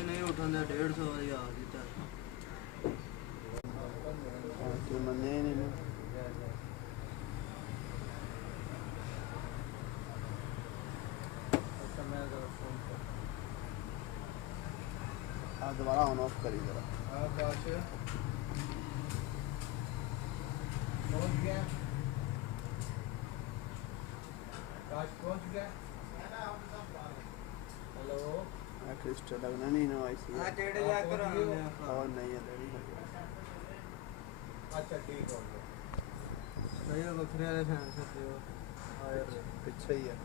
नहीं उठाने 150 वाली आ गई था तो मन्ने नहीं ना दोबारा ऑन ऑफ करी जरा पहुंच गया हेलो क्रिस्टल लगना नहीं ना ऐसी हां टेढ़े जाकर और नहीं है लड़ी अच्छा ठीक हो गया सही है बकरे वाले फैन से पीछे ही है